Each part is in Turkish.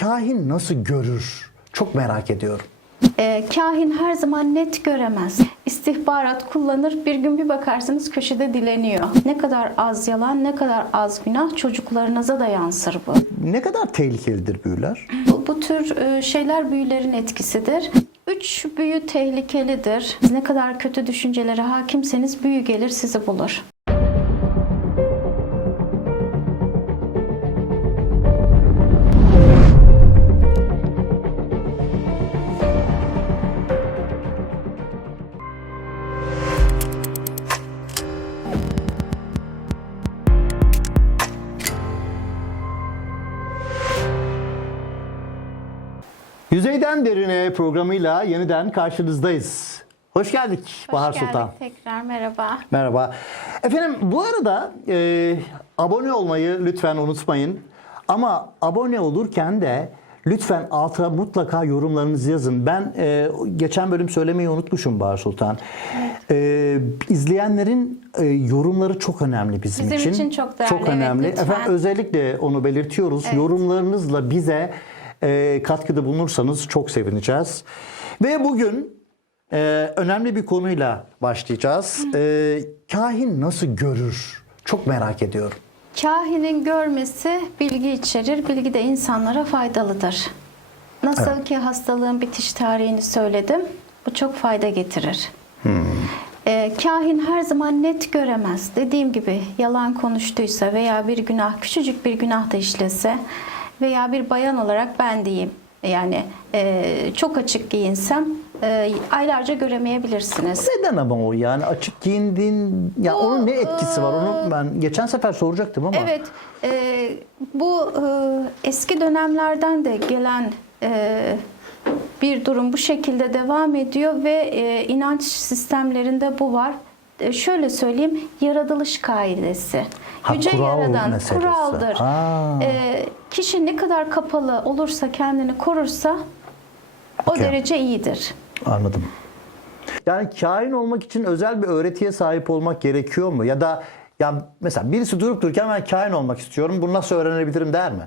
kahin nasıl görür? Çok merak ediyorum. Ee, kahin her zaman net göremez. İstihbarat kullanır. Bir gün bir bakarsınız köşede dileniyor. Ne kadar az yalan, ne kadar az günah çocuklarınıza da yansır bu. Ne kadar tehlikelidir büyüler? Bu, bu tür e, şeyler büyülerin etkisidir. Üç büyü tehlikelidir. Ne kadar kötü düşüncelere hakimseniz büyü gelir sizi bulur. Yüzeyden Derine programıyla yeniden karşınızdayız. Hoş geldik Hoş Bahar geldik Sultan. tekrar merhaba. Merhaba. Efendim bu arada e, abone olmayı lütfen unutmayın. Ama abone olurken de lütfen alta mutlaka yorumlarınızı yazın. Ben e, geçen bölüm söylemeyi unutmuşum Bahar Sultan. E, izleyenlerin e, yorumları çok önemli bizim, Bizim için. için çok değerli, Çok evet, önemli. lütfen. Efendim özellikle onu belirtiyoruz. Yorumlarınızla bize e, katkıda bulunursanız çok sevineceğiz. Ve bugün ee, önemli bir konuyla başlayacağız. Ee, kahin nasıl görür? Çok merak ediyorum. Kahinin görmesi bilgi içerir. Bilgi de insanlara faydalıdır. Nasıl ki hastalığın bitiş tarihini söyledim. Bu çok fayda getirir. Ee, kahin her zaman net göremez. Dediğim gibi yalan konuştuysa veya bir günah, küçücük bir günah da işlese veya bir bayan olarak ben diyeyim. Yani e, çok açık giyinsem e, aylarca göremeyebilirsiniz. Neden ama o yani açık giyindiğin ya Bu, onun ne etkisi var onu ben geçen sefer soracaktım ama. Evet, e, bu e, eski dönemlerden de gelen e, bir durum bu şekilde devam ediyor ve e, inanç sistemlerinde bu var. E, şöyle söyleyeyim, yaratılış kaidesi. Ha, Yüce kural Yaradan meselesi. kuraldır. Ha. E, kişi ne kadar kapalı olursa, kendini korursa o Okey. derece iyidir. Anladım. Yani kahin olmak için özel bir öğretiye sahip olmak gerekiyor mu? Ya da ya mesela birisi durup dururken ben kahin olmak istiyorum. Bunu nasıl öğrenebilirim der mi?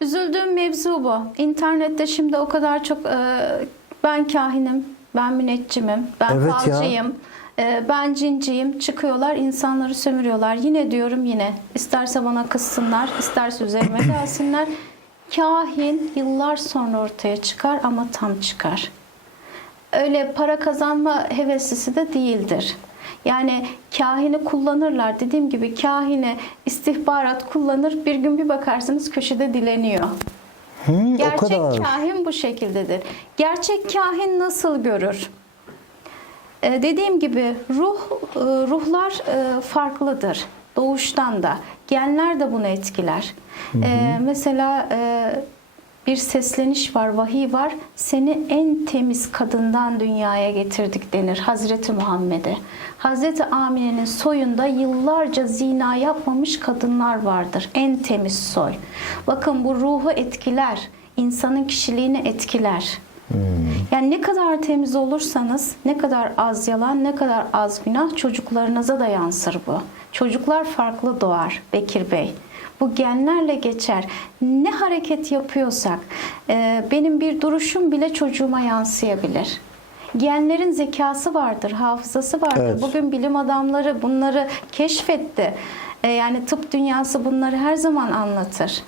Üzüldüğüm mevzu bu. İnternette şimdi o kadar çok e, ben kahinim, ben müneccimim, ben Evet ya. falcıyım, e, ben cinciyim çıkıyorlar insanları sömürüyorlar. Yine diyorum yine isterse bana kızsınlar, isterse üzerime gelsinler. Kahin yıllar sonra ortaya çıkar ama tam çıkar. Öyle para kazanma heveslisi de değildir. Yani kahini kullanırlar. Dediğim gibi kahine istihbarat kullanır. Bir gün bir bakarsınız köşede dileniyor. O Gerçek kahin bu şekildedir. Gerçek kahin nasıl görür? Ee, dediğim gibi ruh e, ruhlar e, farklıdır. Doğuştan da. Genler de bunu etkiler. Ee, mesela e, bir sesleniş var, vahiy var. Seni en temiz kadından dünyaya getirdik denir Hazreti Muhammed'e. Hazreti Amine'nin soyunda yıllarca zina yapmamış kadınlar vardır. En temiz soy. Bakın bu ruhu etkiler. insanın kişiliğini etkiler. Yani ne kadar temiz olursanız, ne kadar az yalan, ne kadar az günah çocuklarınıza da yansır bu. Çocuklar farklı doğar Bekir Bey. Bu genlerle geçer. Ne hareket yapıyorsak, e, benim bir duruşum bile çocuğuma yansıyabilir. Genlerin zekası vardır, hafızası vardır. Evet. Bugün bilim adamları bunları keşfetti. E, Yani tıp dünyası bunları her zaman anlatır.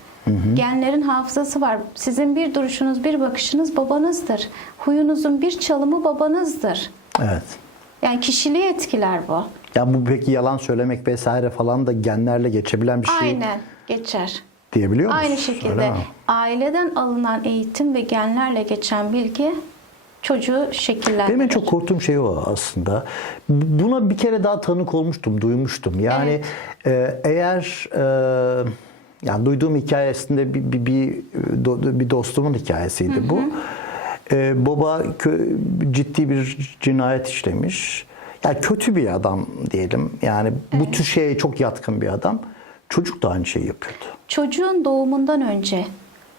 Genlerin hafızası var. Sizin bir duruşunuz, bir bakışınız babanızdır. Huyunuzun bir çalımı babanızdır. Evet. Yani kişiliği etkiler bu. Ya bu peki yalan söylemek vesaire falan da genlerle geçebilen bir şey Aynen geçer. diyebiliyor musun? Aynı şekilde aileden alınan eğitim ve genlerle geçen bilgi çocuğu şekillendirir. Benim en çok korktuğum şey o aslında. Buna bir kere daha tanık olmuştum, duymuştum. Yani e, eğer e, yani duyduğum hikayesinde bir, bir, bir, bir dostumun hikayesiydi bu. E, baba kö- ciddi bir cinayet işlemiş. Yani kötü bir adam diyelim. Yani bu tür şeye çok yatkın bir adam. Çocuk da aynı şeyi yapıyordu. Çocuğun doğumundan önce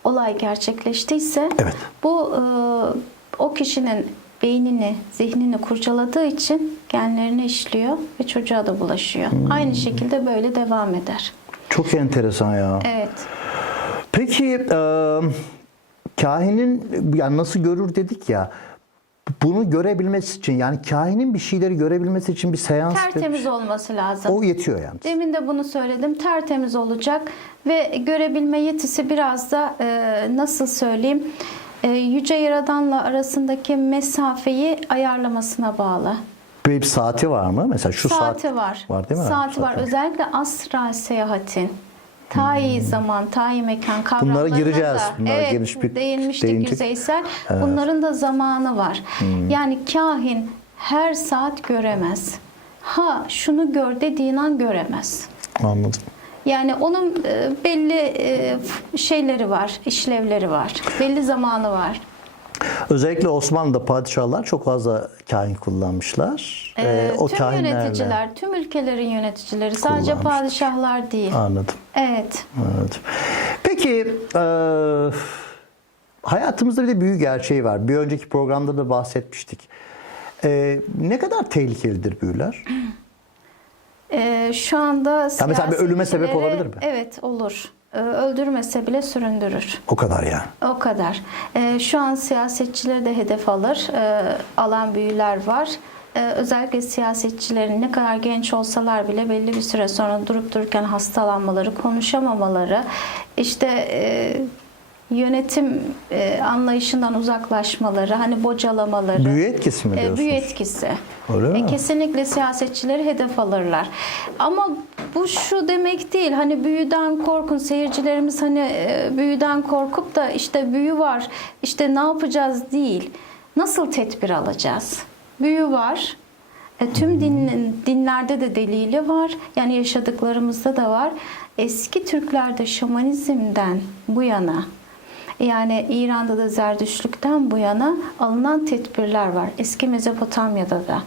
olay gerçekleştiyse Evet. bu e, o kişinin beynini, zihnini kurcaladığı için genlerine işliyor ve çocuğa da bulaşıyor. Hmm. Aynı şekilde böyle devam eder. Çok enteresan ya. Evet. Peki e, kahinin yani nasıl görür dedik ya bunu görebilmesi için yani kahinin bir şeyleri görebilmesi için bir seans Tertemiz olması lazım. o yetiyor yani. Demin de bunu söyledim. Tertemiz olacak ve görebilme yetisi biraz da e, nasıl söyleyeyim yüce yaradanla arasındaki mesafeyi ayarlamasına bağlı. Bir, bir saati var mı? Mesela şu saati saat var. Var değil mi? Saati var. Özellikle astral seyahatin. Tayi zaman, tayi mekan kavramlarına Hmm. Bunlara gireceğiz. da Bunlara evet, geniş bir değinmiştik değindik. yüzeysel. Bunların da zamanı var. Hmm. Yani kahin her saat göremez. Ha şunu gör dediğin an göremez. Anladım. Yani onun e, belli e, şeyleri var, işlevleri var. Belli zamanı var. Özellikle Osmanlı'da padişahlar çok fazla kahin kullanmışlar. Ee, Ee, o tüm kahinlerle yöneticiler, tüm ülkelerin yöneticileri sadece padişahlar değil. Anladım. Evet. Anladım. Peki e, hayatımızda bir de büyü gerçeği var. Bir önceki programda da bahsetmiştik. E, ne kadar tehlikelidir büyüler? Ee, şu anda mesela bir ölüme sebep olabilir mi? Evet olur. Ee, öldürmese bile süründürür. O kadar yani. O kadar. Ee, şu an siyasetçileri de hedef alır. Ee, alan büyüler var. Özellikle siyasetçilerin ne kadar genç olsalar bile belli bir süre sonra durup dururken hastalanmaları, konuşamamaları, işte e, yönetim e, anlayışından uzaklaşmaları, hani bocalamaları. Büyü etkisi mi E, diyorsunuz? büyü etkisi. Öyle mi? E, kesinlikle siyasetçileri hedef alırlar. Ama bu şu demek değil. Hani büyüden korkun. Seyircilerimiz hani e, büyüden korkup da işte büyü var. işte ne yapacağız değil. Nasıl tedbir alacağız? Büyü var. E, tüm din, dinlerde de delili var. Yani yaşadıklarımızda da var. Eski Türklerde şamanizmden bu yana yani İran'da da Zerdüştlükten bu yana alınan tedbirler var. Eski Mezopotamya'da da.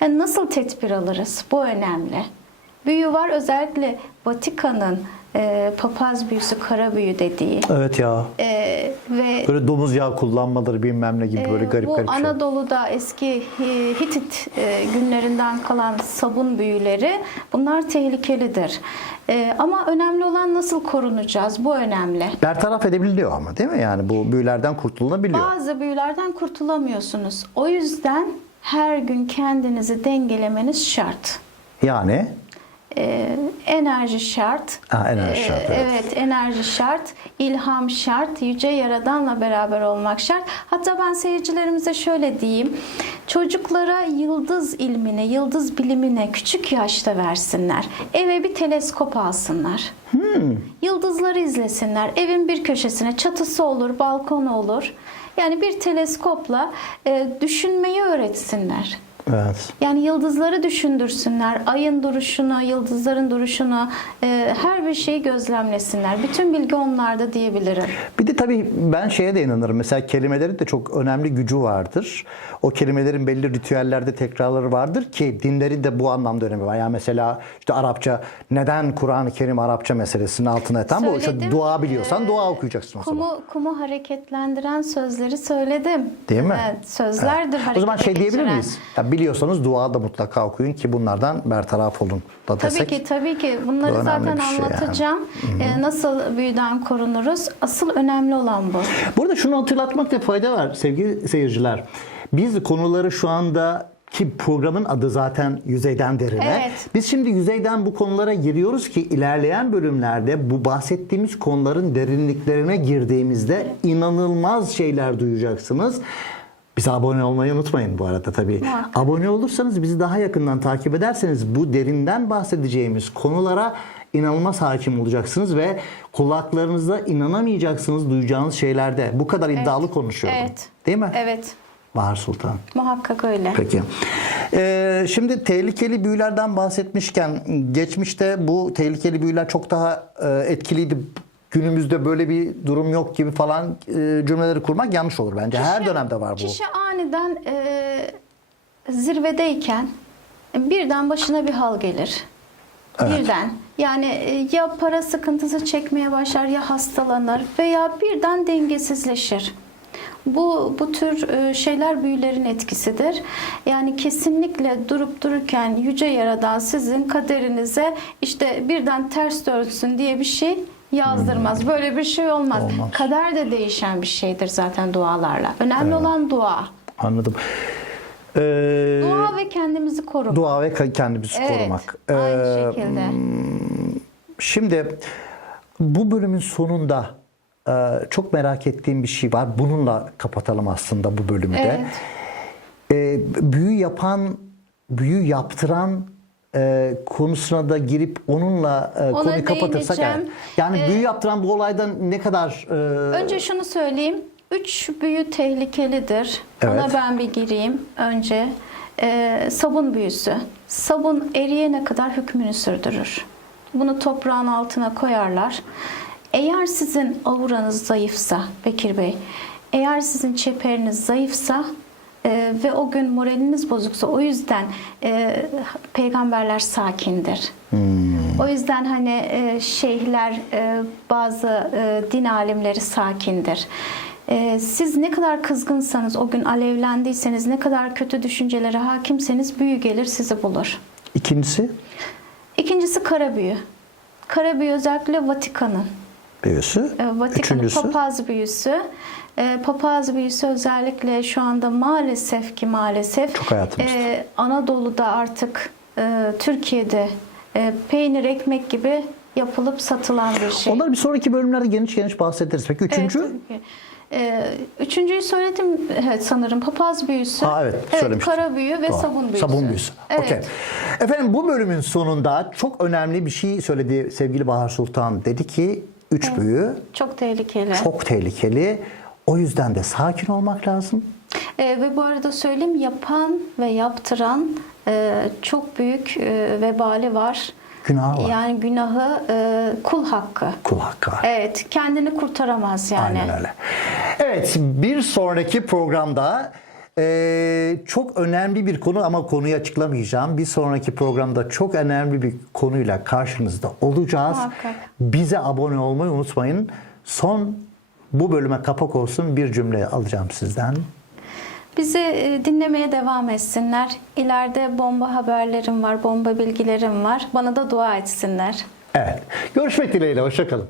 Yani nasıl tedbir alırız? Bu önemli. Büyü var özellikle Vatikan'ın e, papaz büyüsü, kara büyü dediği. Evet ya. E, ve Böyle domuz yağı kullanmaları bilmem ne gibi böyle ee, garip Bu garip şey. Anadolu'da eski e, Hitit e, günlerinden kalan sabun büyüleri bunlar tehlikelidir. E, Ama önemli olan nasıl korunacağız? Bu önemli. Bertaraf edebiliyor ama değil mi? Yani bu büyülerden kurtulunabiliyor. Bazı büyülerden kurtulamıyorsunuz. O yüzden her gün kendinizi dengelemeniz şart. Yani Ee, enerji şart. Ha, enerji Ee, şart, evet. evet, enerji şart. ilham şart. Yüce Yaradan'la beraber olmak şart. Hatta ben seyircilerimize şöyle diyeyim. Çocuklara yıldız ilmine, yıldız bilimine küçük yaşta versinler. Eve bir teleskop alsınlar. Hmm. Yıldızları izlesinler. Evin bir köşesine çatısı olur, balkonu olur. Yani bir teleskopla e, düşünmeyi öğretsinler. Evet. Yani yıldızları düşündürsünler, ayın duruşunu, yıldızların duruşunu, e, her bir şeyi gözlemlesinler. Bütün bilgi onlarda diyebilirim. Bir de tabii ben şeye de inanırım. Mesela kelimelerin de çok önemli gücü vardır. O kelimelerin belli ritüellerde tekrarları vardır ki dinlerin de bu anlamda önemi var. Yani mesela işte Arapça neden Kur'an-ı Kerim Arapça meselesinin altına yatan bu. İşte dua biliyorsan Ee, dua okuyacaksın o zaman. Kumu, kumu hareketlendiren sözleri söyledim. Değil mi? Evet, sözlerdir Evet. O zaman şey diyebilir miyiz? Ya biliyorsanız dua da mutlaka okuyun ki bunlardan bertaraf olun da Tabii desek. ki tabii ki Bu bunları önemli zaten şey yani. anlatacağım. Ee, nasıl büyüden korunuruz? Asıl önemli olan bu. Burada şunu hatırlatmakta fayda var sevgili seyirciler. Biz konuları şu anda ki programın adı zaten yüzeyden derine. Evet. Biz şimdi yüzeyden bu konulara giriyoruz ki ilerleyen bölümlerde bu bahsettiğimiz konuların derinliklerine girdiğimizde inanılmaz şeyler duyacaksınız. Bize abone olmayı unutmayın bu arada tabii. Muhakkak. Abone olursanız bizi daha yakından takip ederseniz bu derinden bahsedeceğimiz konulara inanılmaz hakim olacaksınız ve kulaklarınızda inanamayacaksınız duyacağınız şeylerde. Bu kadar iddialı konuşuyorum. Evet. Değil mi? Evet. Bahar Sultan. Muhakkak öyle. Peki. Ee, şimdi tehlikeli büyülerden bahsetmişken geçmişte bu tehlikeli büyüler çok daha e, etkiliydi. Günümüzde böyle bir durum yok gibi falan e, cümleleri kurmak yanlış olur bence. Her dönemde var bu. Kişi aniden e, zirvedeyken birden başına bir hal gelir. Birden. Yani e, ya para sıkıntısı çekmeye başlar ya hastalanır veya birden dengesizleşir. Bu bu tür e, şeyler büyülerin etkisidir. Yani kesinlikle durup dururken yüce yaradan sizin kaderinize işte birden ters dönsün diye bir şey yazdırmaz. Böyle bir şey olmaz. Hmm. Olmaz. Kader de değişen bir şeydir zaten dualarla. Önemli olan dua. Anladım. Ee, Dua ve kendimizi korumak. dua ve kendimizi evet. korumak. Aynı Ee, şekilde. Şimdi bu bölümün sonunda e, çok merak ettiğim bir şey var. Bununla kapatalım aslında bu bölümü de. Evet. E, büyü yapan, büyü yaptıran e, konusuna da girip onunla e, Ona konuyu kapatırsak. evet. Yani büyü yaptıran bu olaydan ne kadar e, Önce şunu söyleyeyim. Üç büyü tehlikelidir. Evet. Ona ben bir gireyim önce. Ee, sabun büyüsü. Sabun eriyene kadar hükmünü sürdürür. Bunu toprağın altına koyarlar. Eğer sizin auranız zayıfsa Bekir Bey, eğer sizin çeperiniz zayıfsa e, ve o gün moraliniz bozuksa o yüzden e, peygamberler sakindir. O yüzden hani e, şeyhler e, bazı e, din alimleri sakindir. E, siz ne kadar kızgınsanız o gün alevlendiyseniz ne kadar kötü düşüncelere hakimseniz büyü gelir sizi bulur. ikincisi İkincisi kara büyü. Kara büyü özellikle Vatikan'ın. büyüsü, E, Vatikan'ın papaz büyüsü. E, papaz büyüsü özellikle şu anda maalesef ki maalesef Çok e, Anadolu'da artık e, Türkiye'de e, peynir ekmek gibi yapılıp satılan bir şey. Onları bir sonraki bölümlerde geniş geniş bahsederiz. Peki üçüncü? Evet, tabii ki. Ee, üçüncüyü söyledim evet, sanırım. Papaz büyüsü. Ha, evet, söylemiştin. Kara büyü ve Doğru. sabun büyüsü. Sabun büyüsü. Evet. Okey. Efendim bu bölümün sonunda çok önemli bir şey söyledi sevgili Bahar Sultan. Dedi ki üç büyü Çok tehlikeli. çok tehlikeli. O yüzden de sakin olmak lazım. Ee, ve bu arada söyleyeyim yapan ve yaptıran e, çok büyük e, vebali var. Günahı var. Yani günahı e, kul hakkı. Kul hakkı var. Evet, kendini kurtaramaz yani. Aynen öyle. Evet bir sonraki programda e, çok önemli bir konu ama konuyu açıklamayacağım. Bir sonraki programda çok önemli bir konuyla karşınızda olacağız. Muhakkak. Bize abone olmayı unutmayın. Son bu bölüme kapak olsun bir cümle alacağım sizden. Bizi e, dinlemeye devam etsinler. İleride bomba haberlerim var, bomba bilgilerim var. Bana da dua etsinler. Evet. Görüşmek dileğiyle. Hoşçakalın.